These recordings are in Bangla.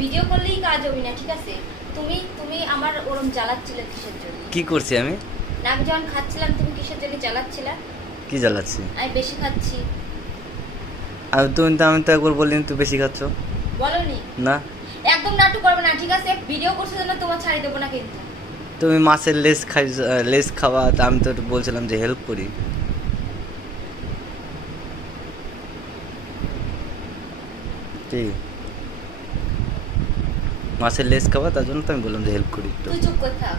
ভিডিও করলেই কাজ হবে না, ঠিক আছে? তুমি তুমি আমার ওরম জ্বালাচ্ছিলে কিসের জন্য? কি করছি আমি? না, আমি যখন খাচ্ছিলাম তুমি কিসের জন্য জ্বালাচ্ছিলে? কি জ্বালাচ্ছি? আমি বেশি খাচ্ছি। আর আমি তো একবার বললাম তুই বেশি খাচ্ছ। বলোনি? না। একদম নাটক করবে না, ঠিক আছে? ভিডিও করছো জন্য তোমার ছাড়ি দেবো না কিন্তু। তুমি মাছের লেস খাওয়া, তা আমি তো বলছিলাম যে হেল্প করি। ঠিক, মাছের লেস খাওয়া, তার জন্য তো আমি বললাম যে হেল্প করি একটু। তুই চুপ করে থাক।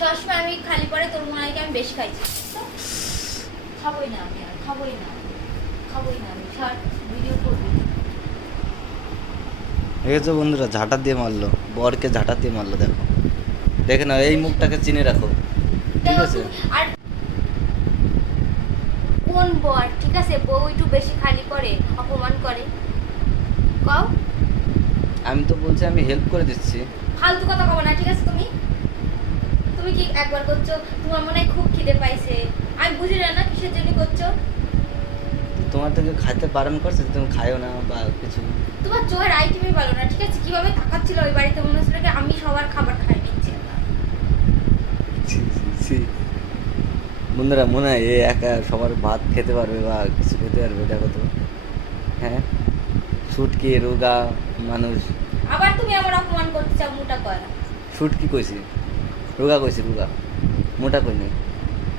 সবসময় আমি খালি পরে তোর মনে হয় কি আমি বেশি খাইছি। তো খাবোই না আমি, আর খাবোই না, খাবোই না আমি। ছাড়, ভিডিও করবি। দেখেছো বন্ধুরা, ঝাঁটা দিয়ে মারলো, বরকে ঝাঁটা দিয়ে মারলো। দেখো, দেখে না, এই মুখটাকে চিনে রাখো, ঠিক দেখো আছে? তুমি আর কোন বর, ঠিক আছে? বউ একটু বেশি খালি করে অপমান করে, কও। আমি তো বলছি আমি হেল্প করে দিচ্ছি। ফালতু কথা কও না, ঠিক আছে? তুমি তুমি কি একবার করছো? তোমার মনে হয় খুব খিদে পাইছে, আমি বুঝি না না কিসের জন্য করছো। তোমার থেকে খাইতে বারণ করছে, তুমি খাইও না বা কিছু। তোমার চোখের আইটেমই ভালো না, ঠিক আছে? কিভাবে তাকাচ্ছিল ওই বাড়িতে, মনে হচ্ছিল কি আমি সবার খাবার খাই নিচ্ছি। ছি, ছি, ছি। বন্ধুরা, মনে হয় এ একা সবার ভাত খেতে পারবে বা কিছু খেতে পারবে, দেখো তো। হ্যাঁ, শুটকি রোগা মানুষ। আবার তুমি আমার অপমান করতে চাও, মোটা কয়না। শুটকি কইছি, রোগা কইছি, রোগা, মোটা কই নাই।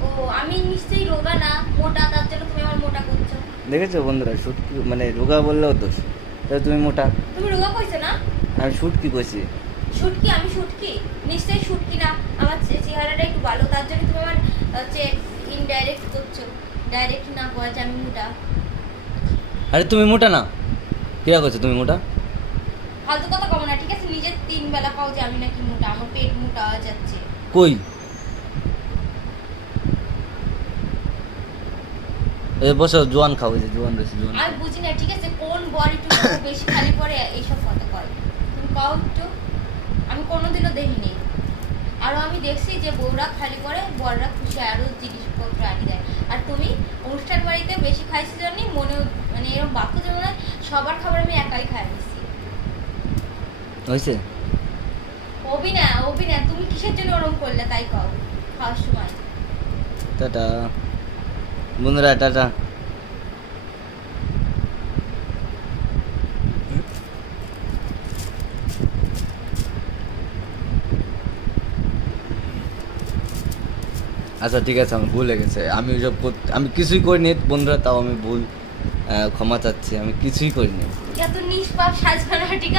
ও, আমি নিশ্চয়ই রোগা না, মোটা, তার জন্য তুমি আমার মোটা করছো। দেখেছো বন্ধুরা, শুটকি মানে রোগা বললেও দোষ, তাহলে তুমি মোটা। তুমি রোগা কইছো না? আমি শুটকি কইছি। শুটকি? আমি শুটকি? নিশ্চয়ই শুটকি না। আমার চেহারাটা একটু ভালো, তার জন্য তুমি আমার হচ্ছে ইনডাইরেক্ট করছো। ডাইরেক্ট না কয় যে আমি মোটা। আরে তুমি মোটা না, কিরা করছো তুমি মোটা? ফালতু কথা কম না, ঠিক আছে? নিজের 3 বেলা পাও যে আমি নাকি মোটা, আমার পেট মোটা হয়ে যাচ্ছে। কই এ বসো, জোয়ান খাও, এই যে জোয়ান রয়েছে, জোয়ান আমি বুঝি না, ঠিক আছে? কোন বডি একটু বেশি খালি পরে এইসব কথা কয়? তুমি কও একটু। আমি কোনোদিনও দেখিনি। আরো আমি দেখছি যে বউরা খালি করে, বড়রা খুশি হয়, আরো জিনিসপত্র আনি দেয়। আর তুমি অনুষ্ঠান বাড়িতে বেশি খাইছি জন্য মনে মানে এরকম বাক্য যেমন হয়, সবার খাবার আমি একাই খাই নিচ্ছি। হয়েছে। অবি না, তুমি কিসের জন্য ওরকম করলে তাই কও খাওয়ার সময়। টাটা বন্ধুরা, টাটা। আচ্ছা ঠিক আছে, আমার ভুল হয়ে গেছে, আমি ওইসব আমি কিছুই করিনি বন্ধুরা, তাও আমি ভুল, ক্ষমা চাচ্ছি, আমি কিছুই করিনি। এত নিষ্পাপ সাজবে না, ঠিক আছে?